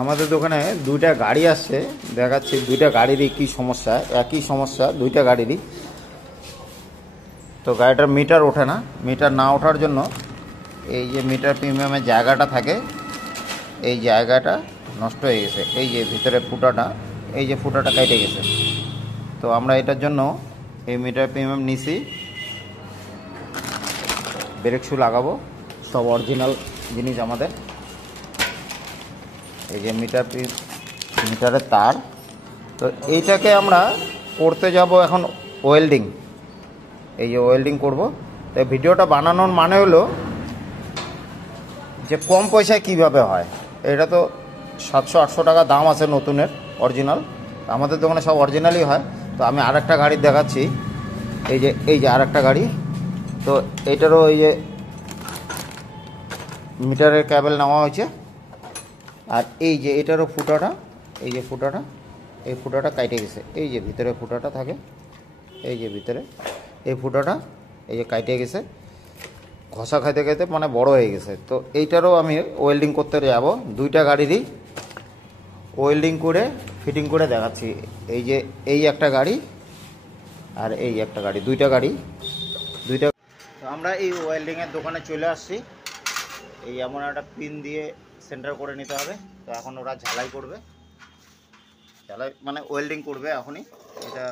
আমাদের দোকানে দুইটা গাড়ি আসছে, দেখাচ্ছি দুইটা গাড়িরই কি সমস্যা, একই সমস্যা দুইটা গাড়িরই। তো গাড়িটার মিটার ওঠে না, মিটার না ওঠার জন্য এই যে মিটার প্রিমিয়ামের জায়গাটা থাকে, এই জায়গাটা নষ্ট হয়ে গেছে। এই যে ভিতরে ফুটাটা, এই যে ফুটাটা কেটে গেছে। তো আমরা এটার জন্য এই মিটার প্রিমিয়াম নিছি, ব্রেক শু লাগাবো, সব অরিজিনাল জিনিস আমাদের। এই যে মিটারের তার। তো এইটাকে আমরা করতে যাব এখন ওয়েল্ডিং। এই যে ওয়েল্ডিং করব। তো ভিডিওটা বানানোর মানে হলো যে কম পয়সায় কিভাবে হয়। এটা তো 700-800 টাকা দাম আছে নতুনের, অরিজিনাল। আমাদের দোকানে সব অরিজিনালই হয়। তো আমি আরেকটা গাড়ি দেখাচ্ছি, এই যে আরেকটা গাড়ি। তো এইটারও এই যে মিটারের ক্যাবেল নেওয়া হয়েছে। আর এই যে এটারও ফুটাটা, এই যে ফুটাটা, এই ফুটাটা কাটে গেছে। এই যে ভিতরে ফুটাটা থাকে, এই যে ভিতরে এই ফুটাটা এই যে কাটে গেছে, ঘষা খাইতে খাইতে মানে বড় হয়ে গেছে। তো এইটারও আমি ওয়েল্ডিং করতে যাব। দুইটা গাড়িরই ওয়েল্ডিং করে ফিটিং করে দেখাচ্ছি। এই যে এই একটা গাড়ি আর এই একটা গাড়ি, দুইটা। তো আমরা এই ওয়েল্ডিংয়ের দোকানে চলে আসছি। এই এমন একটা পিন দিয়ে সেন্টার করে নিতে হবে। তো এখন ওরা ঝালাই করবে, ঝালাই মানে ওয়েল্ডিং করবে এখনই। এটা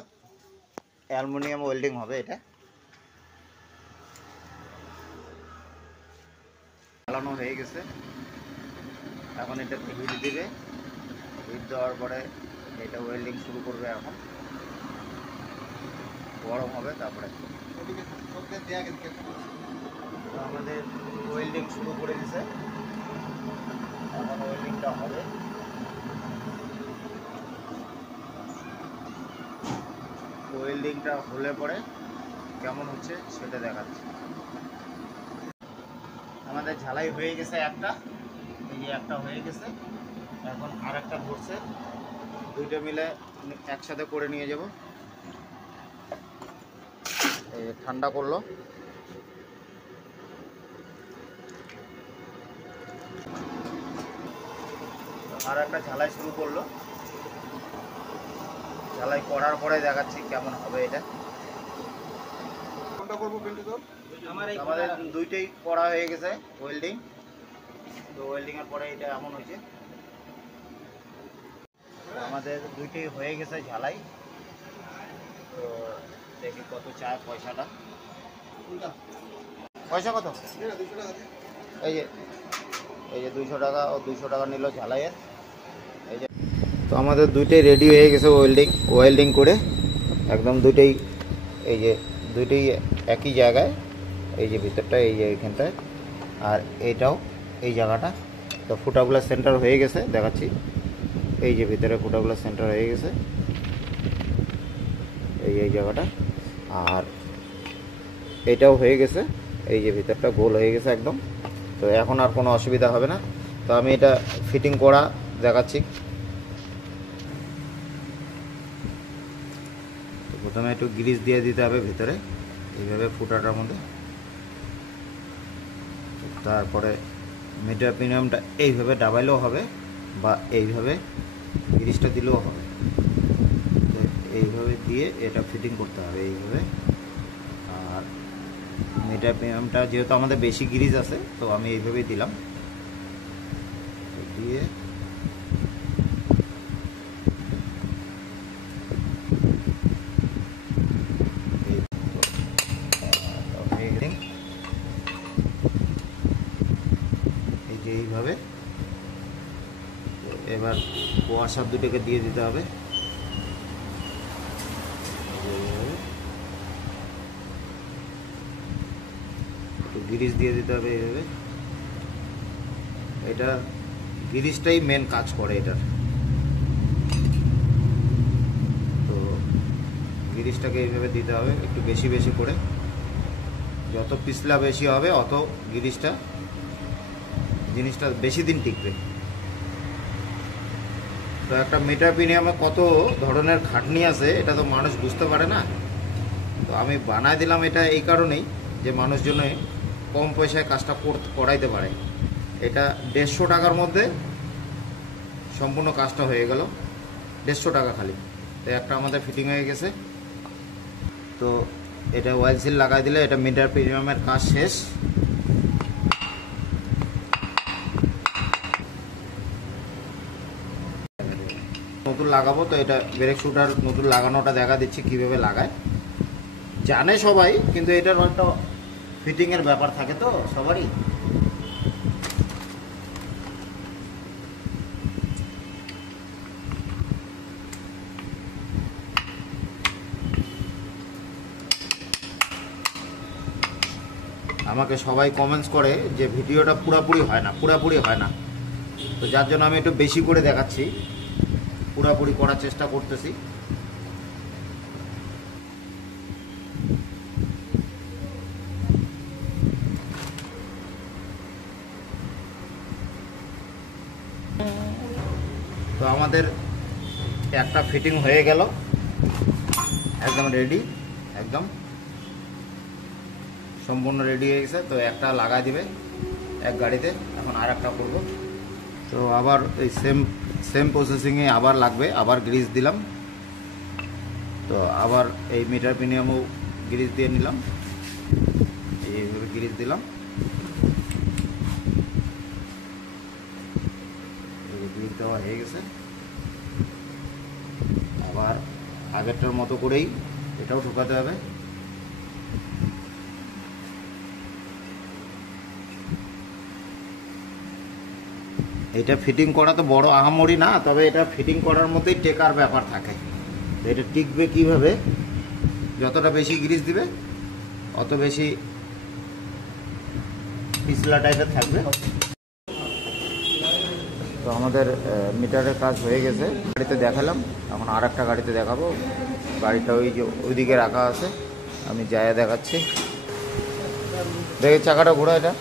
অ্যালুমিনিয়াম ওয়েল্ডিং হবে। এটা চালানো হয়ে গেছে, এখন এটা হিট দিবে। হিট দেওয়ার পরে এটা ওয়েল্ডিং শুরু করবে। এখন গরম হবে, তারপরে আমাদের ওয়েল্ডিং শুরু করে দিছে। এখন ওয়েল্ডিংটা হবে। ওয়েল্ডিংটা হলে পরে কেমন হচ্ছে সেটা দেখাচ্ছি। আমাদের ঝালাই হয়ে গেছে একটা, এই যে একটা হয়ে গেছে। এখন আর একটা ধরছে, দুইটা মিলে একসাথে করে নিয়ে যাব। এই ঠান্ডা করলো, আর একটা ঝালাই শুরু করলো। ঝালাই করার পরে দেখাচ্ছি কেমন হবে এটা। আমাদের দুইটাই করা হয়ে গেছে ওয়েল্ডিং। তো ওয়েল্ডিং এর পরে এটা এমন হয়েছে। আমাদের দুইটাই হয়ে গেছে ঝালাই। তো দেখি কত চায় পয়সাটা। পয়সা কত? এই যে 200 টাকা ও 200 টাকা নিল ঝালাইয়ের। এই যে তো আমাদের দুইটাই রেডি হয়ে গেছে ওয়েল্ডিং করে একদম। দুইটাই এই যে দুইটাই একই জায়গায়, এই যে ভিতরটা, এই যে এইখানটায়, আর এইটাও এই জায়গাটা। তো ফুটাগুলো সেন্টার হয়ে গেছে, দেখাচ্ছি। এই যে ভিতরে ফুটাগুলো সেন্টার হয়ে গেছে, এই জায়গাটা। আর এইটাও হয়ে গেছে, এই যে ভিতরটা গোল হয়ে গেছে একদম। তো এখন আর কোনো অসুবিধা হবে না। তো আমি এটা ফিটিং করা দেখাচ্ছি। তো প্রথমে একটু গ্রিস দিয়ে দিতে হবে ভিতরে, এইভাবে ফুটাটার মধ্যে। তারপরে মিটার প্রিমিয়ামটা এইভাবে দাবাইলেও হবে, বা এইভাবে গ্রিসটা দিলেও হবে। তো এইভাবে দিয়ে এটা ফিটিং করতে হবে এইভাবে। আর মিটার প্রিমিয়ামটা যেহেতু আমাদের বেশি গ্রিস আছে, তো আমি এইভাবেই দিলাম। দিয়ে এই যে এইভাবে এবার ওয়াশার দুটোকে দিয়ে দিতে হবে। একটু গ্রিস দিয়ে দিতে হবে এইভাবে। এটা গ্রিসটাই মেন কাজ করে এটার। তো গ্রিসটাকে এইভাবে দিতে হবে একটু বেশি বেশি করে। যত পিছলা বেশি হবে অত জিনিসটা বেশি দিন টিকবে। তো একটা মিটার প্রিমিয়ামে কত ধরনের খাটনি আছে এটা তো মানুষ বুঝতে পারে না। তো আমি বানায় দিলাম এটা এই কারণেই যে মানুষজন কম পয়সায় কাজটা করাইতে পারে। এটা 150 টাকার মধ্যে সম্পূর্ণ কাজটা হয়ে গেল 150 টাকা খালি। তো একটা আমাদের ফিটিং হয়ে গেছে। তো এটা অয়েল সিল লাগাই দিলে এটা মিটার প্রিমিয়ামের কাজ শেষ। নতুন লাগাবো, তো এটা ব্রেক শুটার নতুন লাগানোটা দেখা দিচ্ছি কিভাবে লাগায়। জানে সবাই, কিন্তু এটার একটা ফিটিংয়ের ব্যাপার থাকে তো সবারই। আমাকে সবাই কমেন্টস করে যে ভিডিওটা পুরাপুরি হয় না, তো যার জন্য আমি একটু বেশি করে দেখাচ্ছি, পুরাপুরি করার চেষ্টা করতেছি। তো আমাদের একটা ফিটিং হয়ে গেল, একদম রেডি, একদম সম্পূর্ণ রেডি হয়ে গেছে। তো একটা লাগাই দিবে এক গাড়িতে, এখন আর একটা করবো। তো আবার এই সেম প্রসেসিংয়ে আবার লাগবে, আবার গ্রিজ দিলাম। তো আবার এই মিটার প্রিমিয়ামও গ্রিজ দিয়ে নিলাম, এইভাবে গ্রিজ দিলাম। গ্রিজ দেওয়া হয়ে গেছে। আবার আগেরটার মতো করেই এটাও ঢোকাতে হবে। এটা ফিটিং করা তো বড় আহামরি না, তবে এটা ফিটিং করার মধ্যেই টেকার ব্যাপার থাকে। এটা টিকবে কিভাবে, যতটা বেশি গ্রিজ দিবে অত বেশি পিছলা টাইপের থাকবে। তো আমাদের মিটারের কাজ হয়ে গেছে, গাড়িতে দেখালাম। এখন আর একটা গাড়িতে দেখাবো। গাড়িটা ওই যে ওইদিকে রাখা আছে, আমি যাইয়া দেখাচ্ছি। দেখে চাকাটা ঘোরা এটা।